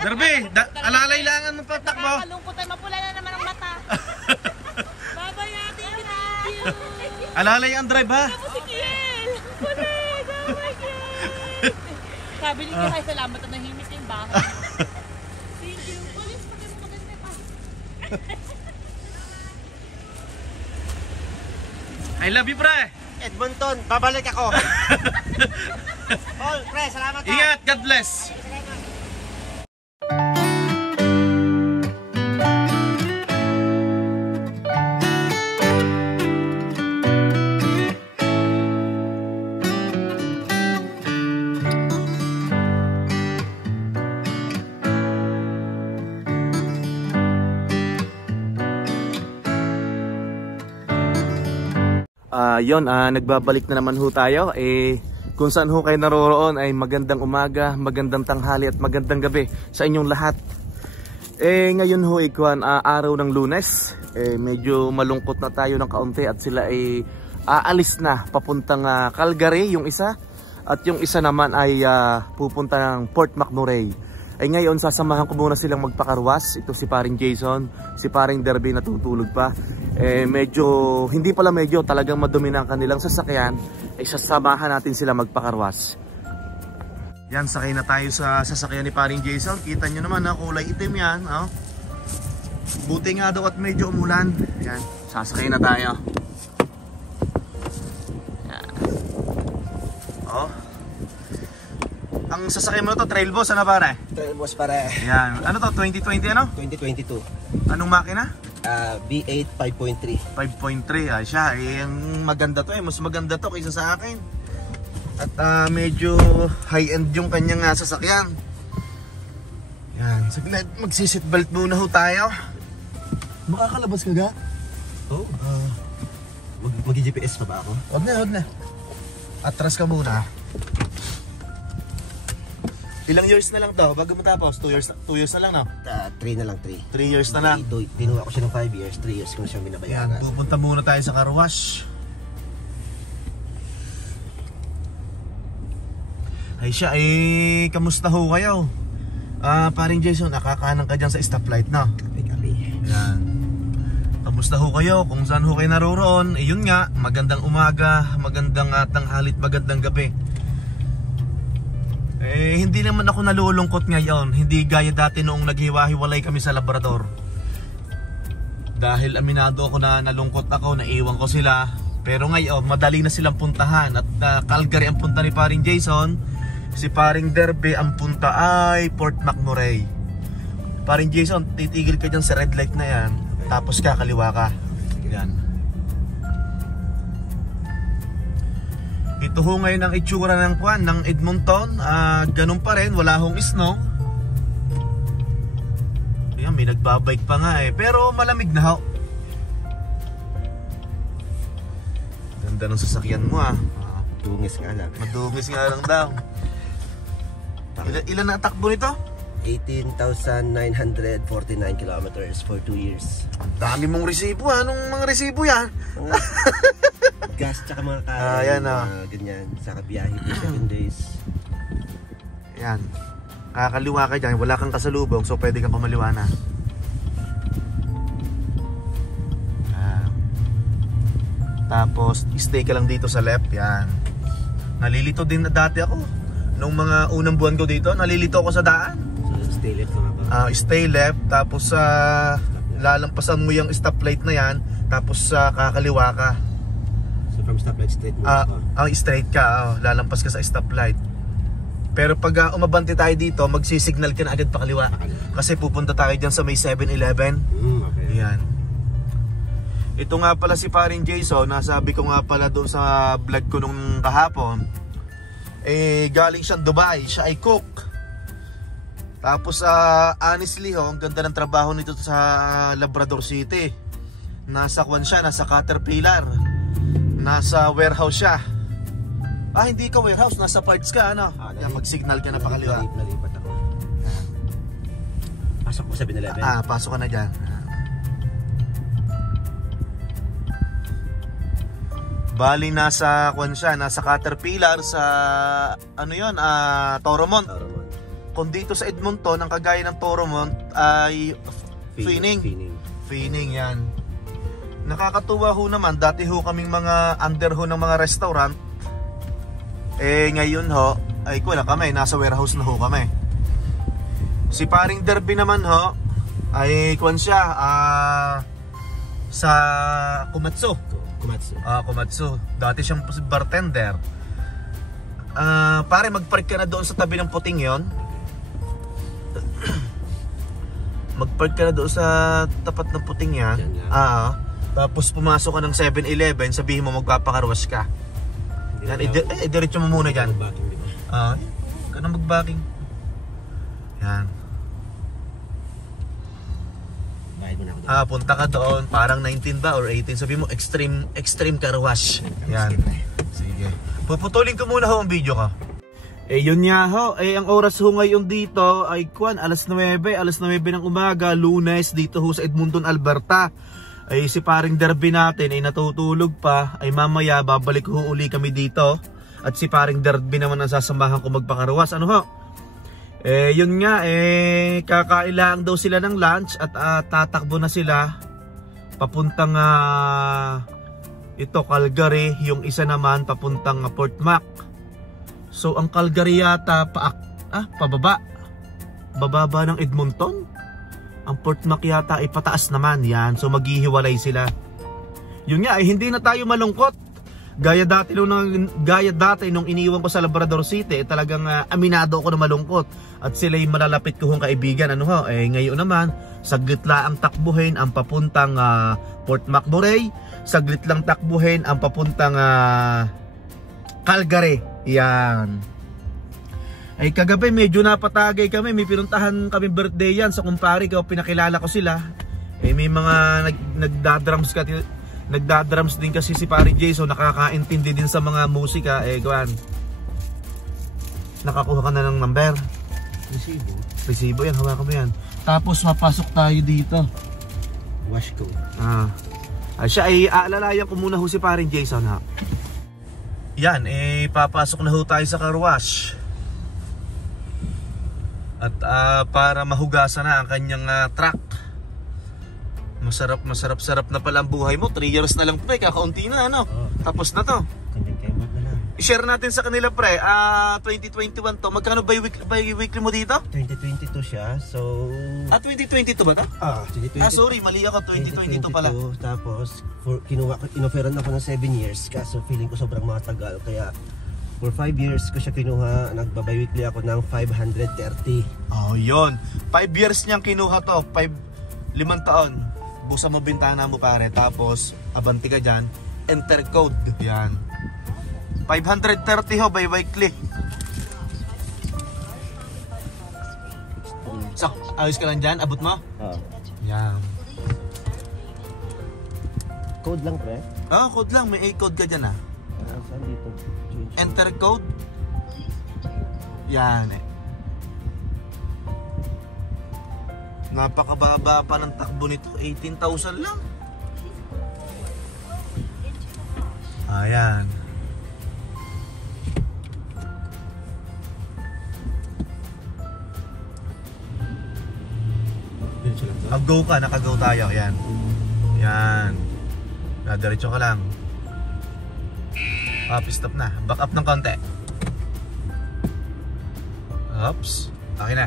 Derby, alalay lang ang patakbo. Kalungkot ay mapula na naman ang mata. Babay ate, thank you. Alalay ang drive ha. Ako si Kiel. Kulig, oh my God. Sabi ni Kiel, salamat na nahimik yung bahay. Thank you. Kulis, pati mo maganda pa. I love you, pre. Edmonton, babalik ako. Paul, pre, salamat. Ingat, God bless. Nagbabalik na naman ho tayo. Kung saan ho kayo naroroon ay magandang umaga, magandang tanghali at magandang gabi sa inyong lahat. Ngayon ho araw ng Lunes. Medyo malungkot na tayo ng kaunti at sila ay aalis na papuntang Calgary yung isa. At yung isa naman ay pupunta ng Port McMurray. Ngayon sasamahan ko muna silang magpakarwas. Ito si paring Jason, si paring Derby natutulog pa. Hindi pala talagang madumi na ang kanilang sasakyan. Sasamahan natin sila magpakarwas. Yan, sakay na tayo sa sasakyan ni paring Jason. Kita nyo naman, kulay itim yan. Oh. Buti nga daw at medyo umulan. Yan, sasakay na tayo. Yan. Oh. Ang sasakyan mo na to, Trail Boss, ano pare? Trail Boss pare. Yan, ano to, 2020 ano? 2022. Anong makina? V8 5.3. 5.3 siya, ang maganda to mas maganda to kaysa sa akin. At medyo high-end yung kanyang sasakyan. Yan, saglit, magsi-seatbelt muna ho tayo. Makakalabas ka ga? Oo. Mag-GPS pa ba ako? Huwag na. Atras ka muna. Ilang years na lang daw bago matapos? 2 years na lang no? 3 na lang, 3. 3 years na lang. Dinuha ko siya ng 5 years, 3 years ko na siyang binabayaran. Yan, pupunta muna tayo sa car wash. Ay siya, kamusta ho kayo? Paring Jason, nakakanan ka dyan sa stoplight no? Kapi. Yan. Kamusta ho kayo? Kung saan ho kayo naroroon? Yun nga, magandang umaga, magandang tanghalit, magandang gabi. Hindi naman ako nalulungkot ngayon. Hindi gaya dati noong naghiwa-hiwalay kami sa Labrador. Dahil aminado ako na nalungkot ako, naiwan ko sila. Pero ngayon, madali na silang puntahan. At Calgary ang punta ni paring Jason. Si paring Derby ang punta ay Port McMurray. Paring Jason, titigil ka dyan sa red light na yan. Tapos kakaliwa ka. Yan. Ito ho ngayon ang itsura ng Edmonton. Ganun pa rin, wala hong snow. Ayan, may nagbabike pa nga pero malamig na ho. Ganda ng sasakyan mo Dungis nga lang. Madungis nga lang daw. Ilan na takbo nito? 18,949 kilometers for 2 years. Dami mong resibo Anong mga resibo yan? Gas tsaka mga yan ganyan. Saka biyahe po 7 days. Yan. Kakaliwa ka dyan. Wala kang kasalubong so pwede kang kumaliwa na. Tapos stay ka lang dito sa left. Yan. Nalilito din na dati ako. Nung mga unang buwan ko dito, nalilito ako sa daan. So stay left ka ba? Stay left. Tapos lalampasan mo yung stoplight na yan. Tapos kakaliwa ka. From stoplight straight mo straight ka, lalampas ka sa stoplight. Pero pag umabante tayo dito, magsisignal ka na agad pakaliwa. Kasi pupunta tayo dyan sa may 7-Eleven. Okay. Yan. Ito nga pala si paring Jason, nasabi ko nga pala doon sa vlog ko nung kahapon. Galing siyang Dubai, siya ay cook. Tapos honestly ang ganda ng trabaho nito sa Labrador City. Nasa Caterpillar. Nasa warehouse siya. Hindi ka warehouse, nasa parts ka Yan, mag-signal ka na pakaliwa. Nalipat ako. Pasok mo sa 7-Eleven? Pasok ka na dyan. Bali nasa Caterpillar sa Toromont. kung dito sa Edmonton, ang kagaya ng Toromont ay Fining yan. Nakakatuwa ho naman, dati ho kaming mga under ho ng mga restaurant. Ngayon ho, ay wala kami, nasa warehouse na ho kami. Si paring Derby naman ho, ay kuwan siya, sa Komatsu. Komatsu. Dati siyang bartender. Pare, magpark ka na doon sa tabi ng puting yon. Magpark ka na doon sa tapat ng puting yan. Tapos pumasok ka ng 7-Eleven, sabihin mo magpapakarwas ka. Yan, diretso mo muna dyan. Ka na mag-backing. Yan. Punta ka doon, parang 19 ba or 18, sabi mo extreme car wash. Yan. Sige. Puputulin ko muna ho ang video ko. Yun nga ho, ang oras ho ngayon dito ay alas 9 ng umaga, Lunes dito ho sa Edmonton, Alberta. Si paring Derby natin ay natutulog pa, ay mamaya babalik ho uli kami dito. At si paring Derby naman ang sasamahan ko magpakarwas. Ano ho? Yun nga, kakailangan daw sila ng lunch at tatakbo na sila papuntang Calgary, yung isa naman papuntang Fort Mac. So ang Calgary yata pababa ng Edmonton. Ang Fort Mac yata ay pataas naman yan. So maghihiwalay sila. Yun nga, hindi na tayo malungkot. Gaya dati nung iniwan ko sa Labrador City, talagang aminado ako na malungkot. At sila'y malalapit ko kong kaibigan. Ngayon naman, saglit lang ang takbuhin ang papuntang Fort McMurray. Saglit lang takbuhin ang papuntang Calgary. Yan. Kagabi medyo napatagay kami. May pinuntahan kami birthday yan sa kumpare ko. Pinakilala ko sila. May mga nagdadrums din kasi si Pare Jason, nakakaintindi din sa mga musika. Nakakuha ka na ng number. Resibo yan, hawakan mo yan. Tapos mapasok tayo dito. Wash ko. Siya ay aalalayan ko muna ho si Pare Jason ha. Yan, papasok na ho tayo sa car wash. At para mahugasan na ang kanyang truck. Masarap na pala ang buhay mo. 3 years na lang pre, kakaunti na Tapos na to. I-share natin sa kanila pre, 2021 to. Magkano bi-weekly mo dito? 2022 siya, so... 2022 ba to? 2022. Sorry, mali ako, 2022 pala. Tapos, inoferan ako ng 7 years, kaso feeling ko sobrang matagal. Kaya, for 5 years ko siya kinuha, nagba-bi-weekly ako ng 530. Yun. 5 years niyang kinuha to, 5 taon. Busa mo bintana mo pare, tapos abanti ka dyan, enter code. Yan. 530 ho by weekly. So, ayos ka lang dyan, abot mo? Yan. Code lang pre? Code lang, may code ka dyan Saan dito? Enter code. Yan Napakababa pa ng takbo nito, 18,000 lang. Ayan. Mag-go ka, naka-go tayo. Ayan. Yan. Diretso ka lang. Stop na. Back up ng konti. Oops. Okay na.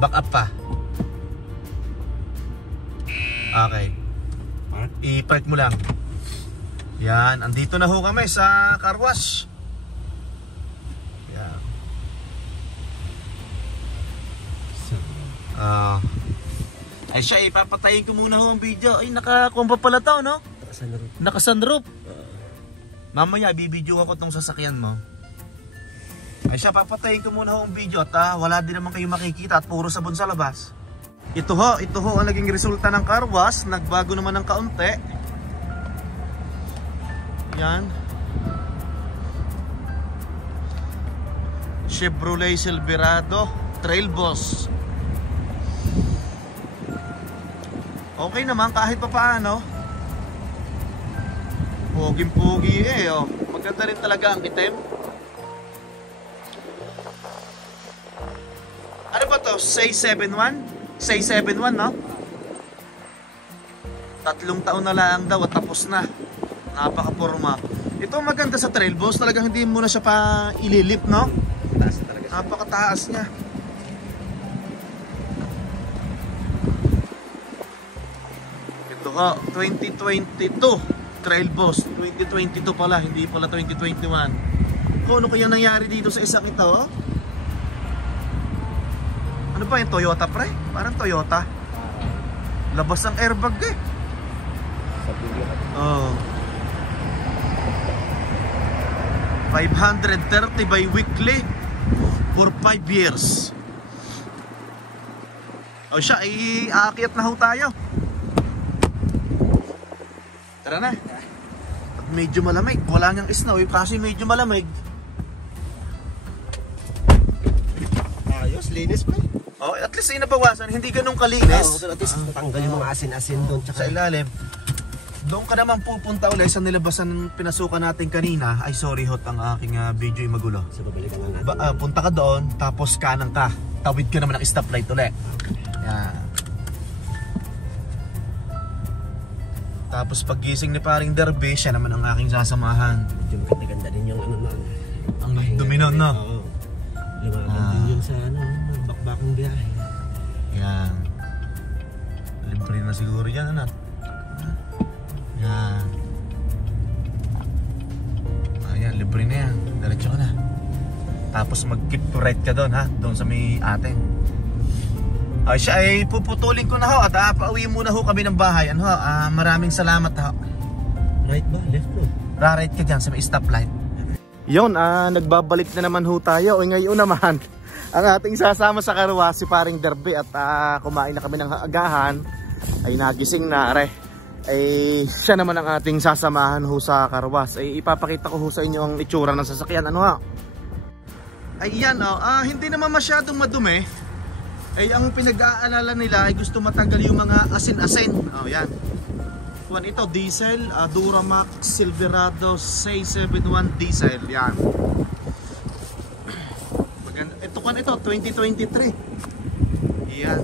Back up pa. Okay. I-park mo lang. Yan, andito na ho kami sa car wash. Yan. Siya, ipapatayin ko muna ho ang video. Naka-compa pala to, no? Naka-sunroof. Mamaya, bibidyo ako tong sasakyan mo. Siya, papatayin ko muna ho ang video. At wala din naman kayo makikita at puro sabon sa labas. Ito ho ang naging resulta ng car wash. Nagbago naman ng kaunti. Yan. Chevrolet Silverado Trail Boss. Okay naman kahit pa paano. Puging-pugi Maganda rin talaga ang item. 671? 671, no? 3 taon na lang daw at tapos na. Napaka-porma. Ito maganda sa trail boss, talagang hindi mo na siya pa ililip, no? Taas talaga siya. Napakataas niya. Ito ka, 2022 trail boss. 2022 pala, hindi pala 2021. Ano kaya nangyari dito sa isang ito? Oh? Ano ba yung Toyota pre? Parang Toyota. Labas ang airbag eh. Sa video. Oh. 530 by weekly for 5 years. O siya, aakyat na ho tayo. Tara na. At medyo malamig. Wala niyang snow kasi medyo malamig. Ayos, linis pa. Oh, at least ay nabawasan. Hindi ganun kalinis. At least natanggal yung mga asin-asin doon. Sa ilalim. Doon ka naman pupunta ulit sa nilabasan ng pinasukan natin kanina. Ay sorry hot, ang aking video ay magulo. So babalikan lang natin. Punta ka doon, tapos kanan ka. Tawid ka naman ng stoplight ulit. Yan. Tapos paggising ni paring Derby, siya naman ang aking sasamahan. Medyo maganda din yung ano noon. Ang dominon, no? Oo. Lumaban din yun sa ano, bakbakang biyahe. Yan. Libre na siguro yan, anak. Yan. Ayan, libre na yan. Diretso ka na. Tapos mag-keep right ka doon, ha? Doon sa may atin. Ay, siya ay puputulin ko na ho. At pauwi muna ho kami ng bahay. Ano ho? Maraming salamat ho. Right ba? Left mo? Ra-right ka dyan sa may stoplight. Yun, nagbabalik na naman ho tayo. O ngayon naman, ang ating sasama sa karwa si paring Derby. At kumain na kami ng agahan. Ay nagising na, are. Ay siya naman ang ating sasamahan ho sa karwas. Ay ipapakita ko ho sa inyo ang itsura ng sasakyan. Ano ha? Ay yan oh, hindi naman masyadong madumi. Ay ang pinag-aalala nila ay gusto matanggal yung mga asin-asin. Oh yan. Kuwan ito diesel, Duramax Silverado 671 diesel. Yan. Maganda. Ito kuwan ito 2023. Yan.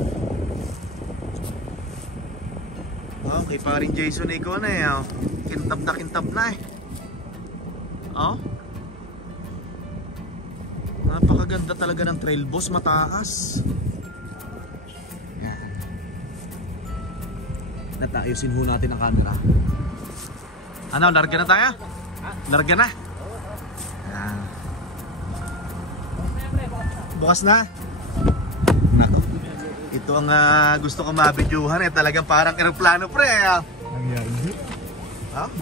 Okay, paring Jason ikaw na eh. Oh. Kintab na eh. Oh. Napakaganda talaga ng trail boss, mataas. Natayusin ho natin ang camera. Ano, larga na tayo? Larga na? Ayan. Bukas na? Nako. Ito ang gusto ko mabidyuhan eh. Talagang parang aeroplano pre.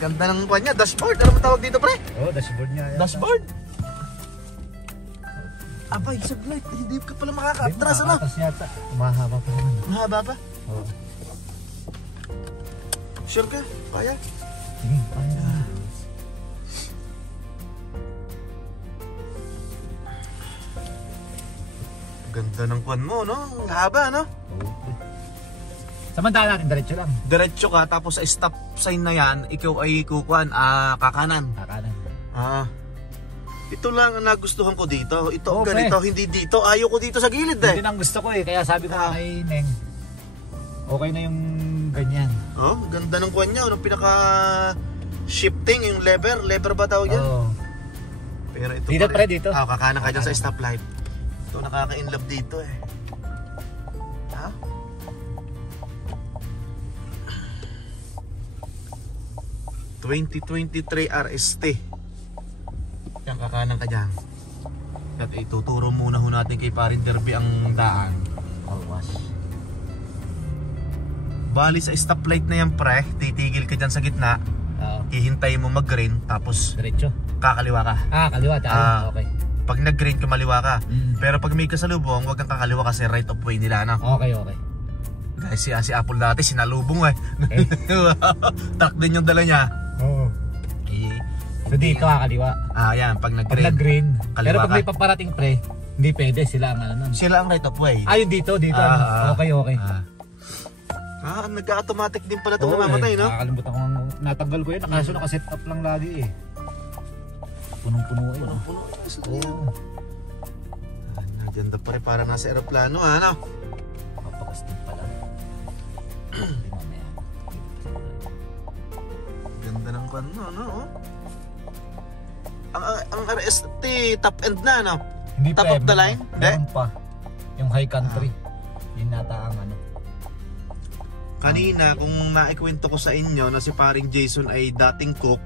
Ganda ng buwan niya. Dashboard. Ano mo tawag dito pre? Oh, dashboard niya. Dashboard? Abay, sablay. Hindi ka pala makaka-atras ano? Makaka-atras yata. Mahaba pa naman. Mahaba pa? Oo. Sure ka? Kaya? Sige, kaya. Ganda ng kwan mo, no? Ang haba, no? Samantala natin, diretso lang. Diretso ka, tapos sa stop sign na yan, ikaw ay kukuhan, kakanan. Kakanan. Ito lang ang nagustuhan ko dito. Ito, ganito, hindi dito. Ayaw ko dito sa gilid eh. Yun ang gusto ko eh, kaya sabi ko kay Neng, okay na yung ganyan. Oh, ganda ng kwan niya. Anong pinaka shifting, yung lever. Lever ba tawag yan? Oo. Pero ito Dito pa pre, rin. dito. Kakanan ka dyan sa stoplight. Ito, nakaka-inlove dito eh. Ha? ...2023 RST. Yan, kakanan ka dyan. At ituturo muna ho natin kay paring Derby ang daan. Wash. Bali sa stoplight na yan pre, titigil ka dyan sa gitna. Hihintayin mo mag-green, tapos Diretso. kakaliwa ka. Kaliwa tayo. Okay. Pag nag-green, kumaliwa ka. Pero pag may kasalubong, huwag kang kakaliwa kasi right of way nila na. Okay. Guys, si Apple dati sinalubong eh. Truck din yung dala niya. Oo. So dito kakaliwa. Yan, pag Pag nag-green. nag-green. Kaliwa Pero pag ka. may paparating pre, hindi pwede sila ang ano. Sila ang right of way. Ayun dito. Okay. Nagka-automatic din pala itong Oo, namamatay, no? Nakakalimutan ko natanggal ko yun. Kaso nakaset up lang lagi eh. Punong-puno eh. Punong-puno. Oo. Ganda pa rin, para nasa aeroplano, ano? Kapakastig pala. Mamaya. Ganda ng kano, no? Ang RST top end na, no? Hindi Top pa, of the line? Hindi? Meron pa. Yung high country. Yun nata ang ano. Kanina, kung naikwento ko sa inyo na si paring Jason ay dating cook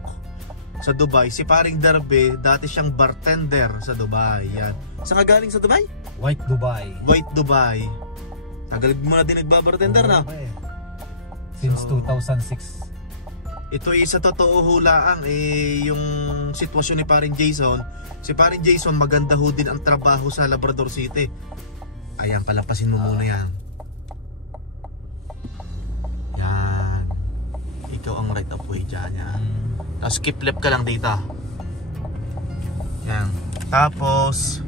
sa Dubai, si paring Derby dati siyang bartender sa Dubai. Yan. Saan ka galing sa Dubai? White Dubai. White Dubai. Tagalog mo na din nagbabartender, na? Since So, 2006. Ito ay sa totoo hulaang yung sitwasyon ni paring Jason. Si paring Jason, maganda ho din ang trabaho sa Labrador City. Ayan, palapasin mo muna yan. Yan. Ikaw ang right of way dyan, yan. Tapos skip left ka lang dito. Yan. Tapos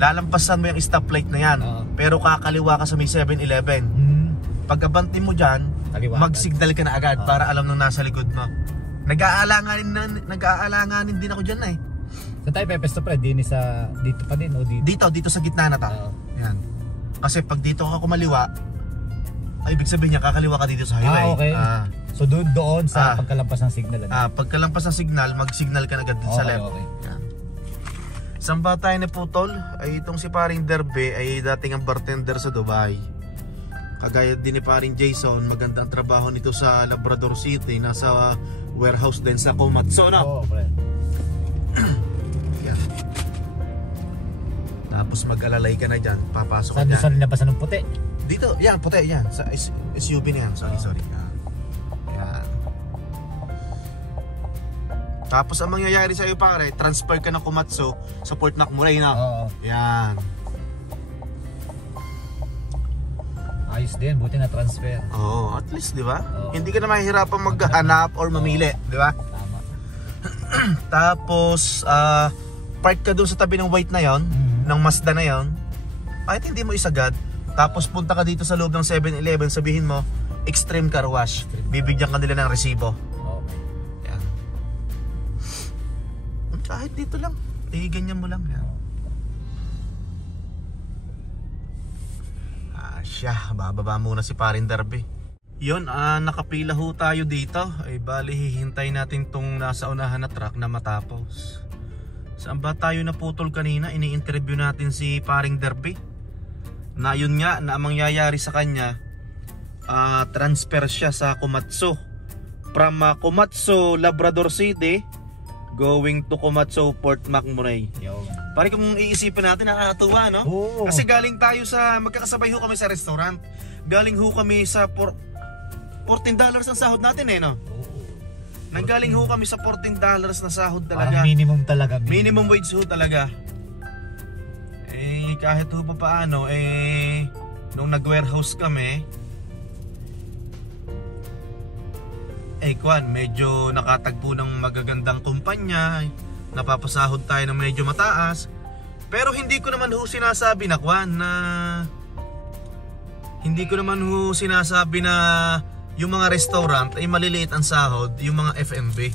lalampasan mo yung stoplight na yan. Pero kakaliwa ka sa may 7-Eleven. Pagkabanti mo dyan, mag-signal ka na agad para alam nung nasa likod mo. Nag-aalanganin din ako dyan na eh. Saan tayo pepesto pre? Dito pa din o dito? Dito sa gitna na ta. Yan. Kasi pag dito ka kumaliwa, ay ibig sabihin niya kakaliwa ka dito sa highway. Okay. So doon sa pagkalampas ng signal. Pagkalampas ng signal, mag-signal ka na agad sa left. Okay. Yan. Saan ba tayo na putol? Ay itong si paring Derby ay dating ang bartender sa Dubai. Kagaya din ni paring Jason, maganda ang trabaho nito sa Labrador City, nasa warehouse din sa Komatsu, no? Oo, pre. Yan. Tapos mag-alalay ka na dyan, papasok ka Saan dyan. sa nilabasan ng puti? Dito, yan, puti, yan. Sa SUV na yan, sorry. Yan. Tapos ang mangyayari sa iyo pare, transfer ka ng Komatsu sa Port McMurray na. Oo. Yan. Ayos din, buti na transfer. Oo, at least, di ba? Oo. Hindi ka na mahihirapan maghanap or mamili, di ba? Tama. Tapos, park ka doon sa tabi ng white na yon, ng Mazda na yon. Kahit hindi mo isagad, tapos punta ka dito sa loob ng 7-Eleven, sabihin mo, Extreme Car Wash. Bibigyan ka nila ng resibo. Okay. Yan. Kahit dito lang, ganyan mo lang. Yan. Siya, bababa muna si paring Derby. Yun, nakapila ho tayo dito. Ay bali, hihintay natin tong nasa unahan na truck na matapos. Saan ba tayo naputol kanina? Ini-interview natin si paring Derby. Na yun nga, na ang mangyayari sa kanya, transfer siya sa Komatsu. From Komatsu, Labrador City, going to Komatsu, Port McMurray. Pare kung iisipin natin, nakakatuwa, no? Oo. Kasi galing tayo sa, magkakasabay ho kami sa restaurant. Galing ho kami sa $14 ang sahod natin eh, no? Nanggaling ho kami sa $14 na sahod talaga. Parang minimum talaga. Minimum wage ho talaga. Eh, kahit ho pa paano, eh, nung nag-warehouse kami, medyo nakatagpo ng magagandang kumpanya, napapasahod tayo ng medyo mataas. Pero hindi ko naman ho sinasabi na yung mga restaurant ay maliliit ang sahod, yung mga F&B.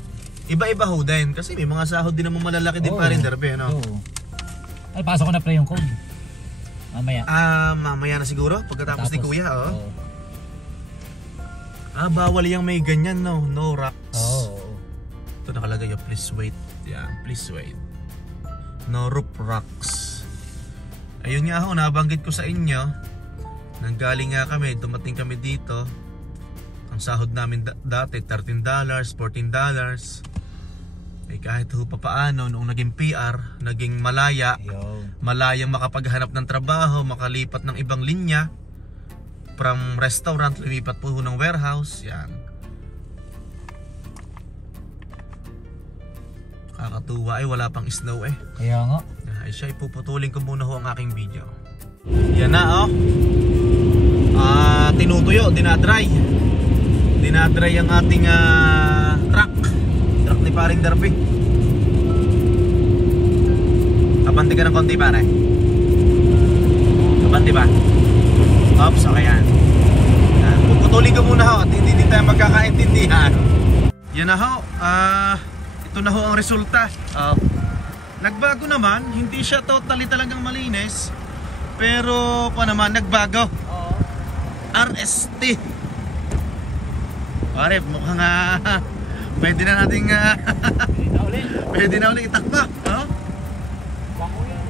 Iba-iba ho din kasi may mga sahod din naman malalaki din pa rin, Derby, no? Ay, pasok ko na pre yung code. Mamaya. Mamaya na siguro pagkatapos ni Kuya, bawal yung may ganyan, no? No rocks. Ito nakalagay yung please wait. Yan, please wait. No roof rocks. Ayun nga ho, nabanggit ko sa inyo. Nanggaling nga kami, dumating kami dito. Ang sahod namin dati $13, $14. Eh kahit ho pa paano, noong naging PR, naging malayang makapaghanap ng trabaho, makalipat ng ibang linya. From restaurant, lumipat po ng warehouse. Yan. Kakatuwa ay wala pang snow eh. Kaya nga. Ay siya, ipuputulin ko muna ho ang aking video. Yan na tinutuyo, dinadry ang ating truck ni paring Derby. Kabanti ka ng konti pare. Kabanti ba? Oops, okay yan. Puputulin ko muna ho at hindi din tayo magkakaintindihan. Yan na ho, ito na ho ang resulta. Nagbago naman, hindi siya totally talagang malinis. Pero pa naman nagbago. Oo. RST. Pare, mukhang pwede na nating pwede na ulit itakpa, no? Bango yan.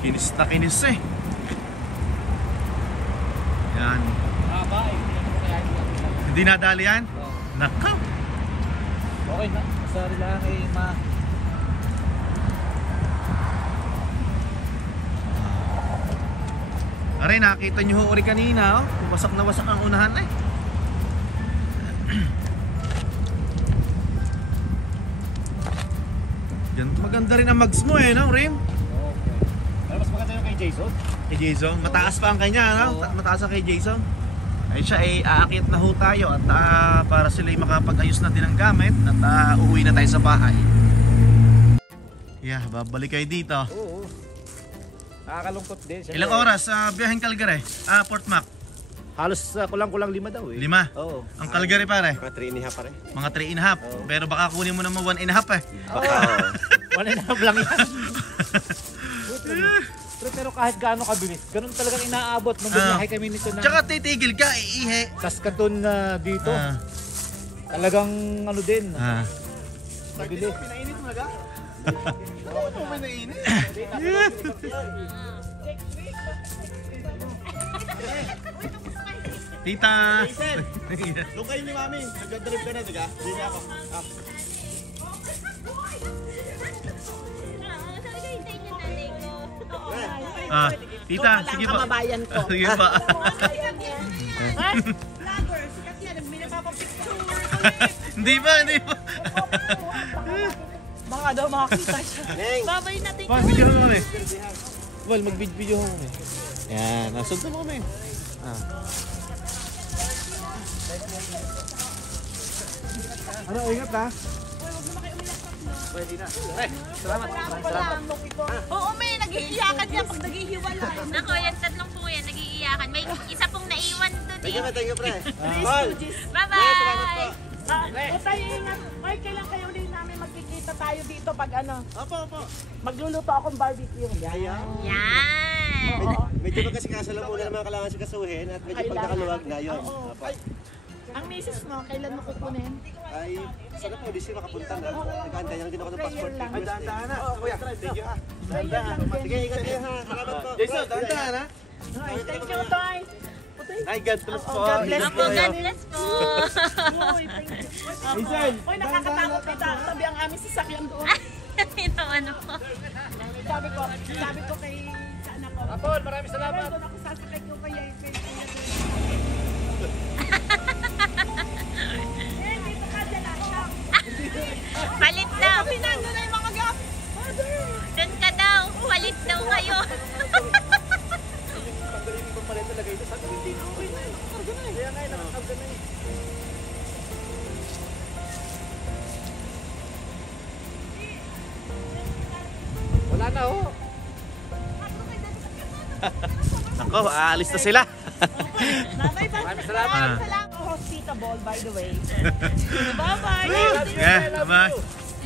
Kinis na kinis eh. Yan. Haba eh. Hindi nadali yan? Oo. Nakaw. Okay na. Sorry lang eh, ma. Aray, nakita nyo ho rin kanina, oh. Wasak na wasak ang unahan eh. Yan, maganda rin ang mags mo eh, no, Rim? Okay. Pero mas maganda yung kay Jason. Kay Jason, mataas pa ang kanya, no? Oo. Mataas ang kay Jason. Ay siya ay aakyat na ho tayo at para sila ay makapag-ayos na din ng gamit at uuwi na tayo sa bahay. Yeah, babalik kayo dito. Oo. Nakakalungkot din. Siyempre, Ilang oras biyaheng Calgary? Port Mac? Halos kulang-kulang 5 daw eh. 5? Oo. Ang Calgary pare? Mga 3.5 pare. Mga 3.5. Oo. Pero baka kunin mo naman 1.5 eh. Baka, Wala na lang yan. Pero kahit gaano kabilis, ganun talagang inaabot nung bumiyahe kami nito na. Tsaka titigil ka, iihi. Saskatoon na dito. Talagang ano din. Mabilis. Pinainit mo naga? Oo, pinainit. Tita! doon kayo ni Mami. Nagdadrive ka na, diga? Hindi niya ako. Tita, sige pa. Kababayan ko. Sige pa. Vlogger, sikat yan. May napapapicture. Hindi pa, hindi pa. Baka daw makakita siya. Neng! Babay natin Pa, video mo kami. Well, mag-video mo kami. Yan, nasunod mo kami. Ano, ingat ha? Salamat. Oo, may nag-iiyakan niya pag nag-ihiwalay. Nako, yan tatlong po yan, nag-iiyakan. May isa pong naiwan doon Thank you, eh. thank you, pre. Paul! Bye-bye! Tayo ingat. Ay, kailan kayo ulit namin magkikita tayo dito pag ano? Opo, opo. Magluluto akong barbecue. Ayaw. Yan! Medyo ba kasi kasala muna naman kailangan siya kasuhin at medyo pag nakaluwag na yun. Oo. Opo. Ang misis mo, kailan mo kukunin? Ay, sana po, di siya makapunta na. Nag-aantay lang din ako ng passport. Prayer lang. Dahan-dahan na. Oo, kuya. Thank you. Prayer lang din. Sige, ingat kayo ha. Salamat po. Jason, dahan-dahan ha. Ay, thank you, Toy. Ay, God bless po. God bless Opo, God bless po! Uy, thank you. Uy, nakakatakot kita. Sabi ang aming sasakyan doon. Ito ano po. Sabi ko kay sa anak ko. Apol, maraming salamat. Doon ako sasakay ko kay dito ka dyan lang. Palit daw! Pinando na yung mga gap. Doon ka daw! Palit daw kayo! Wala na ho. Ako, aalis na sila. Maraming salamat. Hospitable, by the way. Bye-bye. Yeah, bye.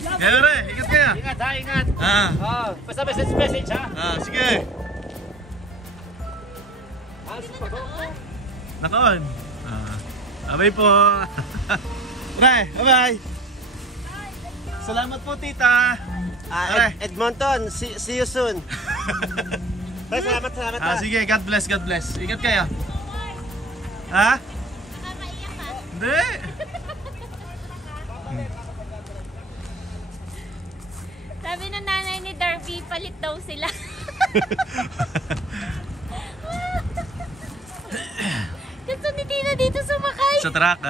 Kaya re, ingat kaya. Ingat ha, ingat. Basta message ha. Sige. Nakaon. Abay po. Pre, bye-bye. Salamat po, tita. Edmonton, see you soon. Pre, salamat ha. Sige, God bless, God bless. Ingat kayo. Ha? Nakakaiyak ka. Hindi. Sabi ng nanay ni Darby, palit daw sila. Gusto ni Tina dito sumakay. Sa truck,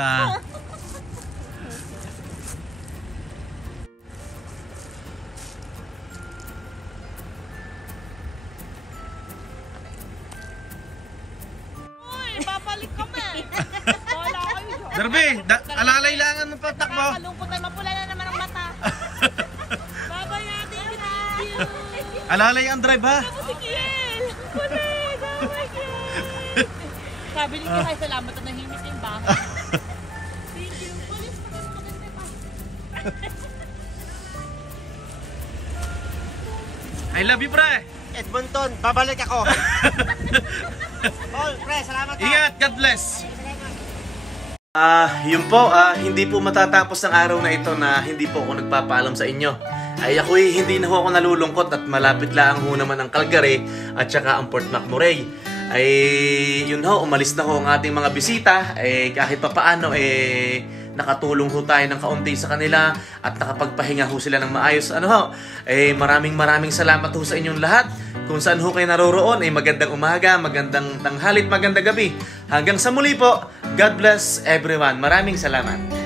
Uy, babalik kami. Wala kayo. Darby, alalailangan mo pa takbo. Kalungkot na mapula na naman ang mata. Bye-bye natin. Thank you. Alalay ang drive ha. Si Kiel. Kulit. Oh my God. Sabi ni Kiel, salamat na nahimik yung bahay. Thank you. Kulit, maganda pa. I love you, pre. Edmonton, babalik ako. Paul, pre, salamat ha. Ingat, God bless. Yun po, hindi po matatapos ang araw na ito na hindi po ako nagpapaalam sa inyo. Ay ako'y hindi na ho ako nalulungkot at malapit lang ho naman ang Calgary at saka ang Port McMurray. Ay yun ho, umalis na ho ang ating mga bisita. Kahit pa paano nakatulong ho tayo ng kaunti sa kanila at nakapagpahinga ho sila ng maayos. Maraming salamat ho sa inyong lahat. Kung saan ho kayo naroroon, magandang umaga, magandang tanghali at magandang gabi. Hanggang sa muli po, God bless everyone. Maraming salamat.